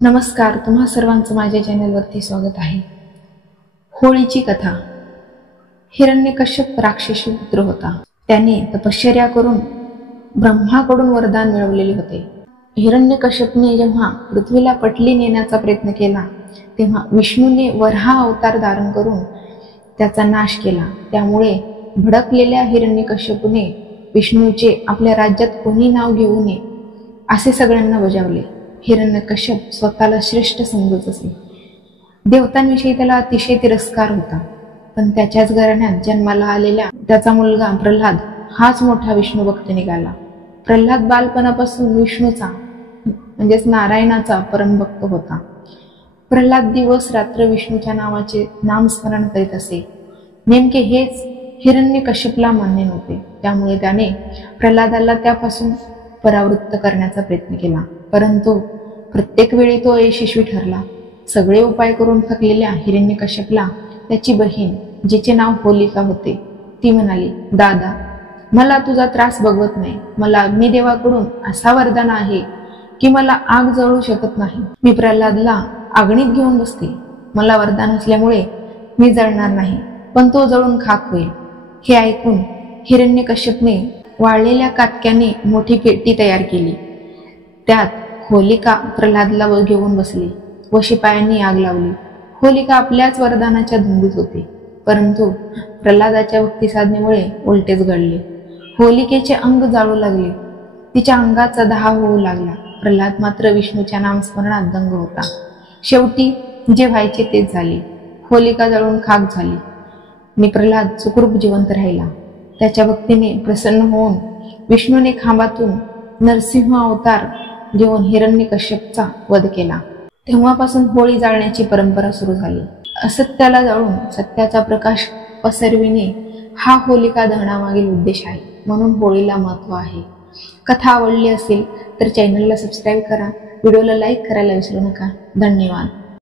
नमस्कार, तुम्हा सर्वांचं माझ्या चॅनलवरती स्वागत आहे। होळीची कथा। हिरण्यकश्यप राक्षसी पुत्र होता। त्याने तपश्चर्या करून ब्रह्माकडून वरदान मिळवलेले होते। हिरण्यकश्यपने जेव्हा पृथ्वीला पटली नेण्याचा प्रयत्न केला तेव्हा विष्णूने वराह अवतार धारण करून त्याचा नाश केला। त्यामुळे भडकलेल्या हिरण्यकश्यपूने विष्णूचे आपल्या राज्यात कोणी नाव घेऊ नये असे सगळ्यांना बजावले। हिरण्यकश्यप स्वतःला श्रेष्ठ समजत असे। देवतांविषयी त्याला अतिशय तिरस्कार होता, पण त्याच्याच घराण्यात जन्माला आलेला त्याचा मुलगा प्रल्हाद हाच मोठा विष्णू भक्त निघाला। प्रल्हाद बालपणापासून विष्णूचा म्हणजेच नारायणाचा परमभक्त होता। प्रल्हाद दिवस रात्र विष्णूच्या नावाचे नामस्मरण करीत असे। नेमके हेच हिरण्यकश्यपला मान्य नव्हते, त्यामुळे त्याने प्रल्हादाला त्यापासून परावृत्त करण्याचा प्रयत्न केला, परंतु प्रत्येक वेळी तो यशस्वी ठरला। सगळे उपाय करून थकलेल्या हिरण्यकश्यपला त्याची बहीण, जिचे नाव होलिका होते, ती म्हणाली, दादा, मला तुझा त्रास बघवत नाही। मला अग्निदेवाकडून असा वरदान आहे की मला आग जळू शकत नाही। मी प्रल्हादला आगणीत घेऊन बसते। मला वरदान असल्यामुळे मी जळणार नाही, पण तो जळून खाक होईल। हे ऐकून हिरण्यकश्यपने वाळलेल्या कातक्याने मोठी पेटी तयार केली। त्यात होलिका प्रल्हादला घेऊन बसली व शिपायांनी आग लावली। होलिका आपल्याच वरदानाच्या धुंदीत होती, परंतु प्रल्हादाच्या भक्तिसाधनेमुळे उलटेच घडले। होलिकेचे अंग जाळू लागले, तिच्या अंगाचा दाह होऊ लागला। प्रल्हाद मात्र विष्णूच्या नामस्मरणात दंग होता। शेवटी जे व्हायचे तेच झाले। होलिका जळून खाक झाली आणि प्रल्हाद सुखरूप जिवंत राहिला। त्याच्या भक्तीने प्रसन्न होऊन विष्णूने खांबातून नरसिंह अवतार घेऊन हिरण्यकश्यपचा वध केला। तेव्हापासून होळी जाळण्याची परंपरा सुरू झाली। असत्याला जाळून सत्याचा प्रकाश पसरविणे हा होलिका दहनामागील उद्देश आहे, म्हणून होळीला महत्त्व आहे। कथा आवडली असेल तर चॅनलला सबस्क्राईब करा, व्हिडिओला लाईक करायला विसरू नका। धन्यवाद।